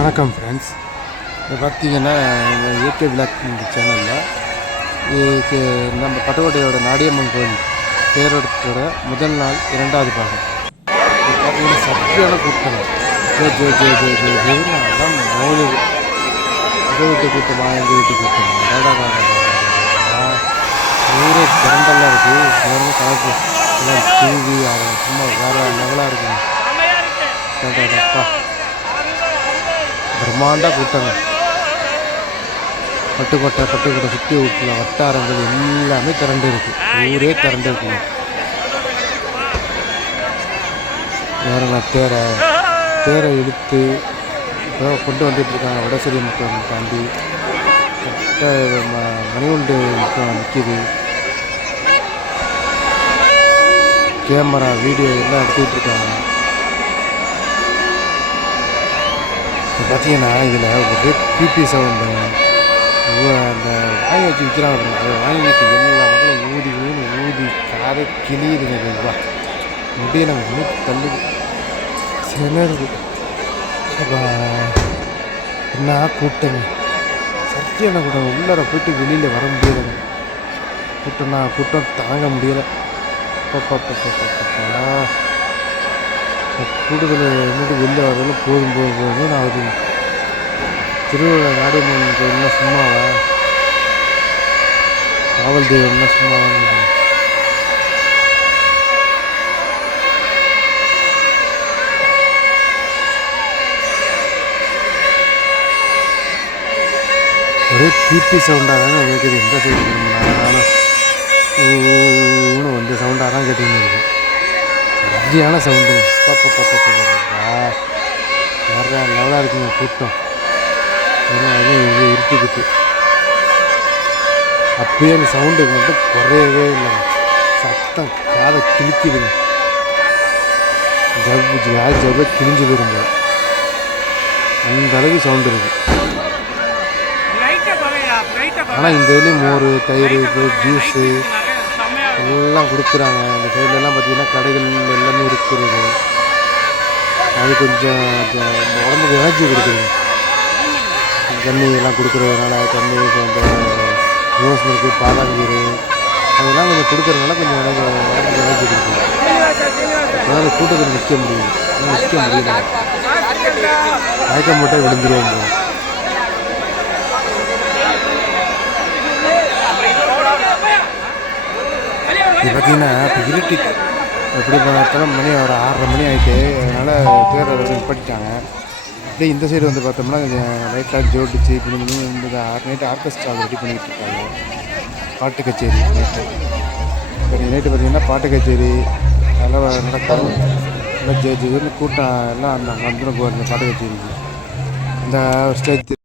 வணக்கம் ஃப்ரெண்ட்ஸ் இப்போ பார்த்தீங்கன்னா இந்த இயற்கை விளாக் சேனலில் இதுக்கு நம்ம பட்டுக்கோட்டையோட நாடியம்மன் கோயில் தேரோட்டத்தோட முதல் நாள் இரண்டாவது பாகம் இது பார்த்தீங்கன்னா சக்தியான கூட்டம் ஜோ ஜோ ஜோ ஜோ ஜோ ஜெயின்னு அதான் மோலுது எங்கள் வீட்டு கூட்டமா எங்கள் வீட்டு கூட்டமா அடடா, ஊரே திரண்டெல்லாம் இருக்குது வேறு கலப்பு டிவி சும்மா வேறு லெவலாக இருக்குங்க அடடா, பிரம்மாண்ட கூட்டங்க பட்டுக்கோட்டை பட்டுக்கோட்டை சுற்றி விட்டுல வட்டாரங்கள் எல்லாமே திரண்டு இருக்கு ஊரே திரண்டு இருக்குங்க வேற நான் தேரை தேரை இழுத்து இப்போ கொண்டு வந்துட்டு இருக்காங்க. வடசரி முக்கம் தாண்டி கரெக்டா ம- முக்கம் நிற்கிது கேமரா வீடியோ எல்லாம் எடுத்துக்கிட்டு இருக்காங்க. இப்போ பார்த்தீங்கன்னா இதில் ஒரே பிபி சவுண்டு அந்த வாங்கி வச்சு விற்கிறாங்க பாருங்க, அதை வாங்கி வச்சு எல்லா மக்களும் ஊதி ஊனு ஊதி காதை கிளியுதுங்க இதுவா நம்ம மூச்சு தள்ளுது. இருக்குது இப்போ என்ன கூட்டங்க சத்தியான கூட்டம் உள்ளார போயிட்டு வெளியில் வர முடியலைங்க. கூட்டம்னா கூட்டம் தாங்க முடியலை. கூடுதல் என்னது வெளில வரதுல போதும் போதும் போதும் நான் அது திருவிழா நாடியம்மன் கோயில்னா சும்மாவா? காவல் தெய்வம்னா சும்மாவா ஒரே பிபி சவுண்டாக தாங்க கேட்குது எந்த சைடு ஆனால் ஊன்னு வந்து சவுண்டாக தான் கேட்டுக்கிட்டு இருக்கு சரியான சவுண்டு வேற லெவலாக இருக்குங்க கூட்டம் ஏன்னா அது இது அப்படியே அப்பயே அந்த சவுண்டு மட்டும் குறையவே இல்லைங்க சத்தம் காதை கிழிக்குதுங்க ஜவ்வு ஜா ஜவ்வை கிழிஞ்சு போயிருங்க அந்த அளவுக்கு சவுண்டு இருக்குது ஆனால் இந்த இதுலேயும் மோர் தயிர் ஜூஸு எல்லாம் கொடுக்குறாங்க. இந்த சைட்லலாம் பார்த்தீங்கன்னா கடைகள் எல்லாமே இருக்கிறது. அது கொஞ்சம் உடம்புக்கு எனர்ஜி கொடுக்குதுங்க தண்ணி எல்லாம் கொடுக்குறதுனால தண்ணி அந்த ரோஸ் மில்க்கு அதெல்லாம் கொஞ்சம் கொடுக்குறதுனால கொஞ்சம் எனக்கு உடம்புக்கு எனர்ஜி கொடுக்குது. அதனால் கூட்டத்தில் நிற்க முடியும் நிற்க முடியல. மயக்கம் மட்டும் விழுந்துருவோம் இது பார்த்தீங்கன்னா இப்போ இருட்டிட்டு எப்படி பார்த்தாலும் மணி ஒரு ஆறரை மணி ஆகிட்டு அதனால் பேர் வந்து நிப்பாட்டிட்டாங்க. அப்படியே இந்த சைடு வந்து பார்த்தோம்னா லைட்லாம் ஜோடிச்சு இப்படி இந்த ஆறு நைட்டு ஆர்கெஸ்ட்ரா ரெடி பண்ணிக்கிட்டு இருக்காங்க. பாட்டு கச்சேரி நைட்டு இப்போ நைட்டு பார்த்தீங்கன்னா பாட்டு கச்சேரி அதெல்லாம் நடக்கும். நல்லா ஜே கூட்டம் எல்லாம் அந்த வந்துடும் பாட்டு கச்சேரிக்கு. இந்த ஸ்டேஜ்